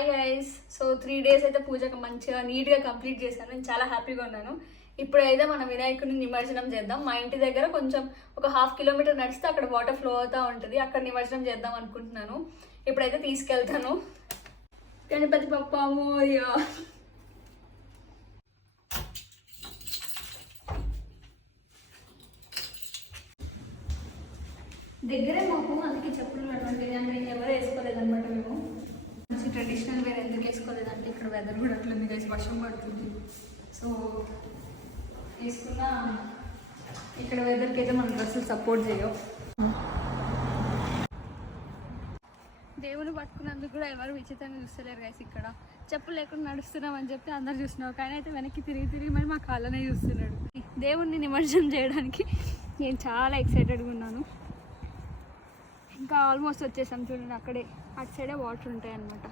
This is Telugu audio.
Hi guys. సో 3 days అయితే పూజకు మంచిగా నీట్గా కంప్లీట్ చేశాను. నేను చాలా హ్యాపీగా ఉన్నాను. ఇప్పుడైతే మనం వినాయకుడిని నిమజ్జనం చేద్దాం. మా ఇంటి దగ్గర కొంచెం ఒక 1/2 kilometer నడిస్తే అక్కడ వాటర్ ఫ్లో అవుతూ ఉంటుంది. అక్కడ నిమజ్జనం చేద్దాం అనుకుంటున్నాను. ఇప్పుడైతే తీసుకెళ్తాను. గణపతి బప్పా మోరియా. దగ్గరే మాకు, అందుకే చెప్పులు నడవండి అంటే ఎవరు వేసుకోలేదన్నమాట. మేము మంచి ట్రెడిషనల్ వేర్ ఎందుకు వేసుకోలేదంటే ఇక్కడ వెదర్ కూడా అట్లుంది గైస్, వర్షం పడుతుంది. సో వేసుకున్న ఇక్కడ వెదర్కి అయితే మన డ్రెస్సులు సపోర్ట్ చేయవు. దేవుని పట్టుకున్నందుకు కూడా ఎవరు విచిత్రంగా చూస్తలేరు గైస్. ఇక్కడ చెప్పులు లేకుండా నడుస్తున్నాం అని చెప్పి అందరు చూస్తున్నావు, కానీ అయితే వెనక్కి తిరిగి మరి మా కాళ్ళనే చూస్తున్నాడు. దేవుణ్ణి నిమజ్జనం చేయడానికి నేను చాలా ఎక్సైటెడ్గా ఉన్నాను. ఇంకా ఆల్మోస్ట్ వచ్చేసాం చూడండి, అక్కడే అటు సైడే వాటర్ ఉంటాయి అన్నమాట.